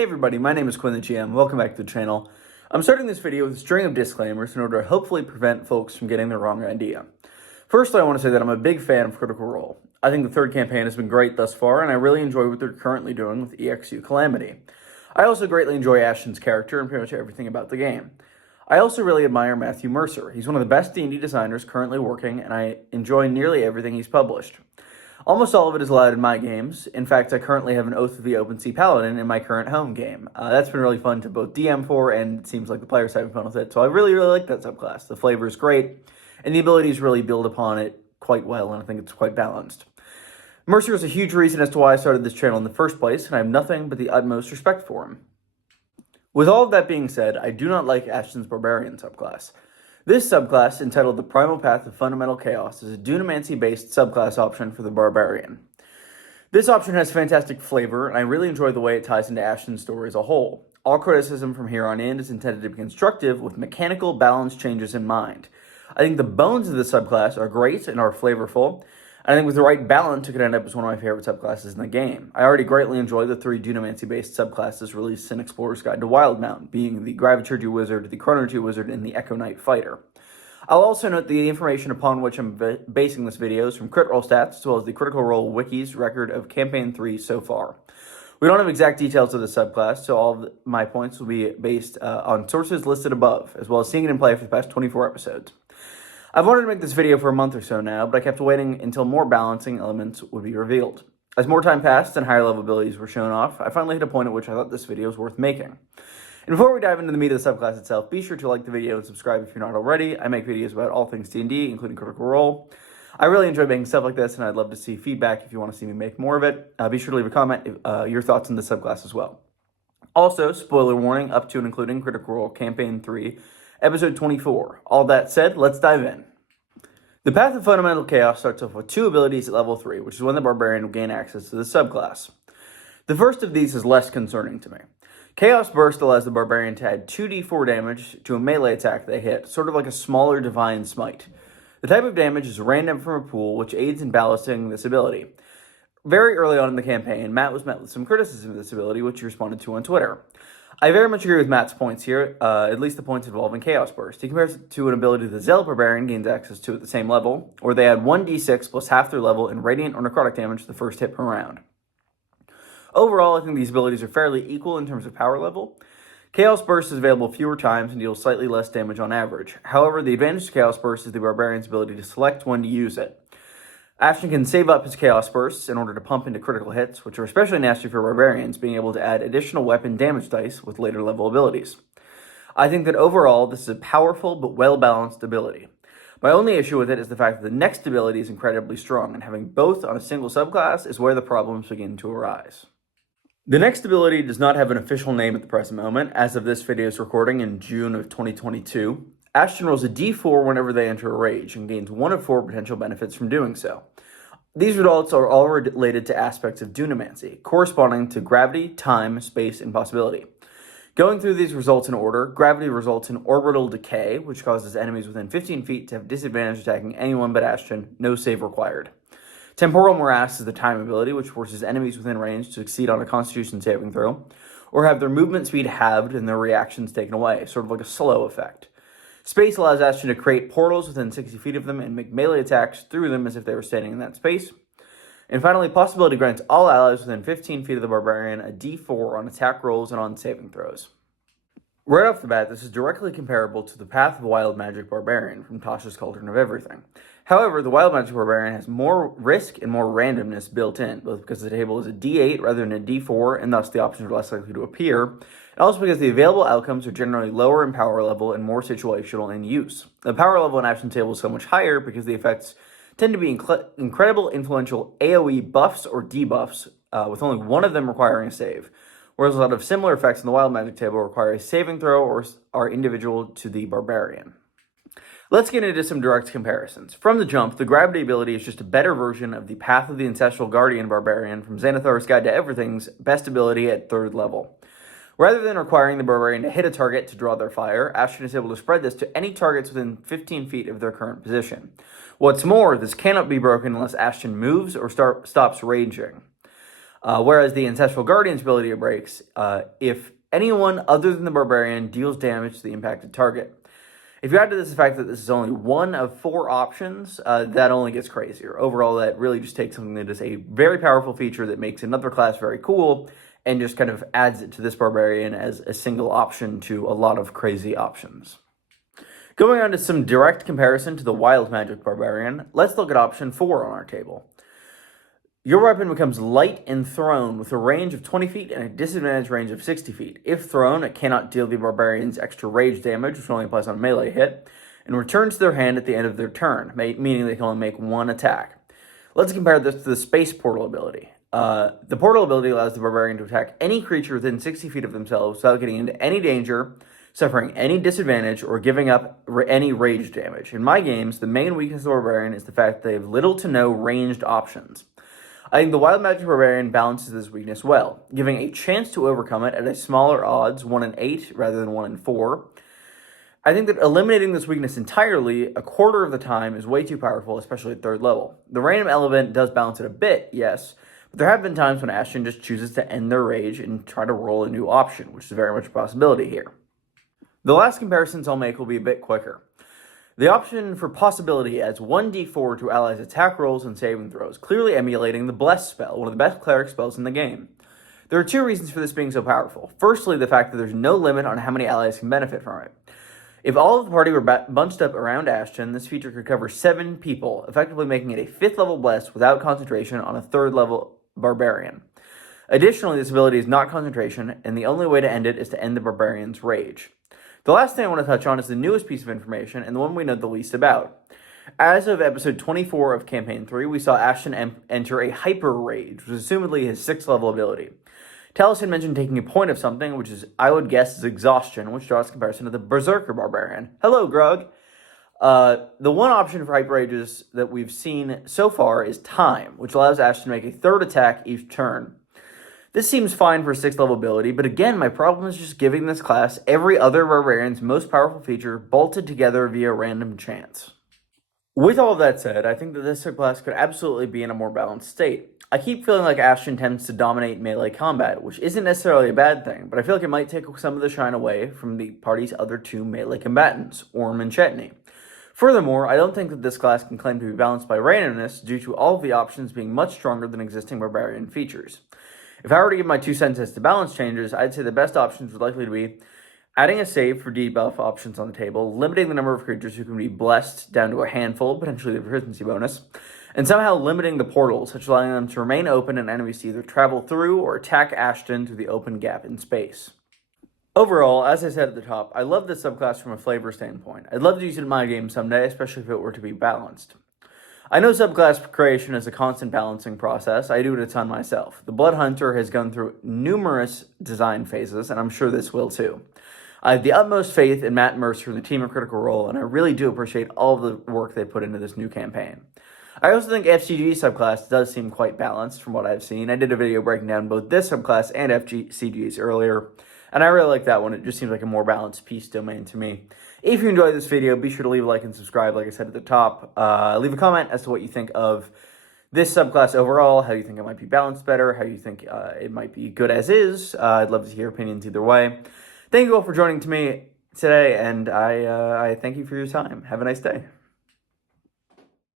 Hey everybody, my name is Quinn the GM. Welcome back to the channel. I'm starting this video with a string of disclaimers in order to hopefully prevent folks from getting the wrong idea. Firstly, I want to say that I'm a big fan of Critical Role. I think the third campaign has been great thus far, and I really enjoy what they're currently doing with EXU Calamity. I also greatly enjoy Ashton's character and pretty much everything about the game. I also really admire Matthew Mercer. He's one of the best D&D designers currently working, and I enjoy nearly everything he's published. Almost all of it is allowed in my games. In fact, I currently have an Oath of the Open Sea Paladin in my current home game. That's been really fun to both DM for, and it seems like the players having fun with it. So I really like that subclass. The flavor is great, and the abilities really build upon it quite well, and I think it's quite balanced. Mercer is a huge reason as to why I started this channel in the first place, and I have nothing but the utmost respect for him. With all of that being said, I do not like Ashton's Barbarian subclass. This subclass, entitled The Primal Path of Fundamental Chaos, is a Dunamancy-based subclass option for the Barbarian. This option has fantastic flavor, and I really enjoy the way it ties into Ashton's story as a whole. All criticism from here on in is intended to be constructive, with mechanical balance changes in mind. I think the bones of the subclass are great and are flavorful, and I think with the right balance, it could end up as one of my favorite subclasses in the game. I already greatly enjoy the three Dunamancy-based subclasses released in Explorer's Guide to Wildmount, being the Graviturgy Wizard, the Chronourgy Wizard, and the Echo Knight Fighter. I'll also note the information upon which I'm basing this video is from Crit Roll Stats, as well as the Critical Role Wiki's record of Campaign 3 so far. We don't have exact details of the subclass, so all of my points will be based on sources listed above, as well as seeing it in play for the past 24 episodes. I've wanted to make this video for a month or so now, but I kept waiting until more balancing elements would be revealed. As more time passed and higher level abilities were shown off, I finally hit a point at which I thought this video was worth making. And before we dive into the meat of the subclass itself, be sure to like the video and subscribe if you're not already. I make videos about all things D&D, including Critical Role. I really enjoy making stuff like this, and I'd love to see feedback if you want to see me make more of it. Be sure to leave a comment, your thoughts on the subclass as well. Also, spoiler warning, up to and including Critical Role Campaign 3, Episode 24. All that said, let's dive in. The Path of Fundamental Chaos starts off with two abilities at level 3, which is when the Barbarian will gain access to the subclass. The first of these is less concerning to me. Chaos Burst allows the Barbarian to add 2d4 damage to a melee attack they hit, sort of like a smaller Divine Smite. The type of damage is random from a pool, which aids in ballasting this ability. Very early on in the campaign, Matt was met with some criticism of this ability, which he responded to on Twitter. I very much agree with Matt's points here, at least the points involving Chaos Burst. He compares it to an ability the Zealot Barbarian gains access to at the same level, where they add 1d6 plus half their level in radiant or necrotic damage the first hit per round. Overall, I think these abilities are fairly equal in terms of power level. Chaos Burst is available fewer times and deals slightly less damage on average. However, the advantage to Chaos Burst is the Barbarian's ability to select when to use it. Ashton can save up his Chaos Bursts in order to pump into critical hits, which are especially nasty for Barbarians, being able to add additional weapon damage dice with later level abilities. I think that overall, this is a powerful but well-balanced ability. My only issue with it is the fact that the next ability is incredibly strong, and having both on a single subclass is where the problems begin to arise. The next ability does not have an official name at the present moment. As of this video's recording in June of 2022, Ashton rolls a d4 whenever they enter a rage and gains 1 of 4 potential benefits from doing so. These results are all related to aspects of Dunamancy, corresponding to gravity, time, space, and possibility. Going through these results in order, gravity results in orbital decay, which causes enemies within 15 feet to have disadvantage attacking anyone but Ashton, no save required. Temporal Morass is the time ability, which forces enemies within range to succeed on a Constitution saving throw, or have their movement speed halved and their reactions taken away, sort of like a slow effect. Space allows Ashton to create portals within 60 feet of them and make melee attacks through them as if they were standing in that space. And finally, Possibility grants all allies within 15 feet of the Barbarian a d4 on attack rolls and on saving throws. Right off the bat, this is directly comparable to the Path of Wild Magic Barbarian from Tasha's Cauldron of Everything. However, the Wild Magic Barbarian has more risk and more randomness built in, both because the table is a d8 rather than a d4, and thus the options are less likely to appear, and also because the available outcomes are generally lower in power level and more situational in use. The power level in action table is so much higher because the effects tend to be incredible influential AoE buffs or debuffs, with only one of them requiring a save, whereas a lot of similar effects in the Wild Magic table require a saving throw or are individual to the Barbarian. Let's get into some direct comparisons. From the jump, the gravity ability is just a better version of the Path of the Ancestral Guardian Barbarian from Xanathar's Guide to Everything's best ability at 3rd level. Rather than requiring the Barbarian to hit a target to draw their fire, Ashton is able to spread this to any targets within 15 feet of their current position. What's more, this cannot be broken unless Ashton moves or stops raging. Whereas the Ancestral Guardian's ability breaks if anyone other than the Barbarian deals damage to the impacted target. If you add to this the fact that this is only one of 4 options, that only gets crazier. Overall, that really just takes something that is a very powerful feature that makes another class very cool and just kind of adds it to this Barbarian as a single option to a lot of crazy options. Going on to some direct comparison to the Wild Magic Barbarian, let's look at option 4 on our table. Your weapon becomes light and thrown with a range of 20 feet and a disadvantage range of 60 feet. If thrown, it cannot deal the Barbarian's extra rage damage, which only applies on a melee hit, and returns to their hand at the end of their turn, meaning they can only make 1 attack. Let's compare this to the Space Portal ability. The Portal ability allows the Barbarian to attack any creature within 60 feet of themselves without getting into any danger, suffering any disadvantage, or giving up any rage damage. In my games, the main weakness of the Barbarian is the fact that they have little to no ranged options. I think the Wild Magic Barbarian balances this weakness well, giving a chance to overcome it at a smaller odds, 1 in 8 rather than 1 in 4. I think that eliminating this weakness entirely a quarter of the time is way too powerful, especially at 3rd level. The random element does balance it a bit, yes, but there have been times when Ashton just chooses to end their rage and try to roll a new option, which is very much a possibility here. The last comparisons I'll make will be a bit quicker. The option for possibility adds 1d4 to allies' attack rolls and saving throws, clearly emulating the Bless spell, one of the best cleric spells in the game. There are 2 reasons for this being so powerful. Firstly, the fact that there's no limit on how many allies can benefit from it. If all of the party were bunched up around Ashton, this feature could cover 7 people, effectively making it a 5th level Bless without concentration on a 3rd level Barbarian. Additionally, this ability is not concentration, and the only way to end it is to end the Barbarian's rage. The last thing I want to touch on is the newest piece of information, and the one we know the least about. As of episode 24 of Campaign 3, we saw Ashton enter a Hyper Rage, which is assumedly his 6th level ability. Talos had mentioned taking a point of something, which is, I would guess, is Exhaustion, which draws comparison to the Berserker Barbarian. Hello, Grug! The one option for Hyper Rages that we've seen so far is Time, which allows Ashton to make a 3rd attack each turn. This seems fine for a 6th level ability, but again, my problem is just giving this class every other Barbarian's most powerful feature bolted together via random chance. With all of that said, I think that this subclass could absolutely be in a more balanced state. I keep feeling like Ashton tends to dominate melee combat, which isn't necessarily a bad thing, but I feel like it might take some of the shine away from the party's other 2 melee combatants, Orm and Chetney. Furthermore, I don't think that this class can claim to be balanced by randomness due to all of the options being much stronger than existing Barbarian features. If I were to give my 2 cents as to balance changes, I'd say the best options would likely to be adding a save for debuff options on the table, limiting the number of creatures who can be blessed down to a handful, potentially the proficiency bonus, and somehow limiting the portals, such allowing them to remain open and enemies to either travel through or attack Ashton through the open gap in space. Overall, as I said at the top, I love this subclass from a flavor standpoint. I'd love to use it in my game someday, especially if it were to be balanced. I know subclass creation is a constant balancing process. I do it a ton myself. The Blood Hunter has gone through numerous design phases, and I'm sure this will too. I have the utmost faith in Matt Mercer and the team at Critical Role, and I really do appreciate all of the work they put into this new campaign. I also think FCG's subclass does seem quite balanced from what I've seen. I did a video breaking down both this subclass and FCG's earlier, and I really like that one. It just seems like a more balanced piece domain to me. If you enjoyed this video, be sure to leave a like and subscribe, like I said at the top. Leave a comment as to what you think of this subclass overall, how you think it might be balanced better, how you think it might be good as is. I'd love to hear opinions either way. Thank you all for joining me today, and I thank you for your time. Have a nice day.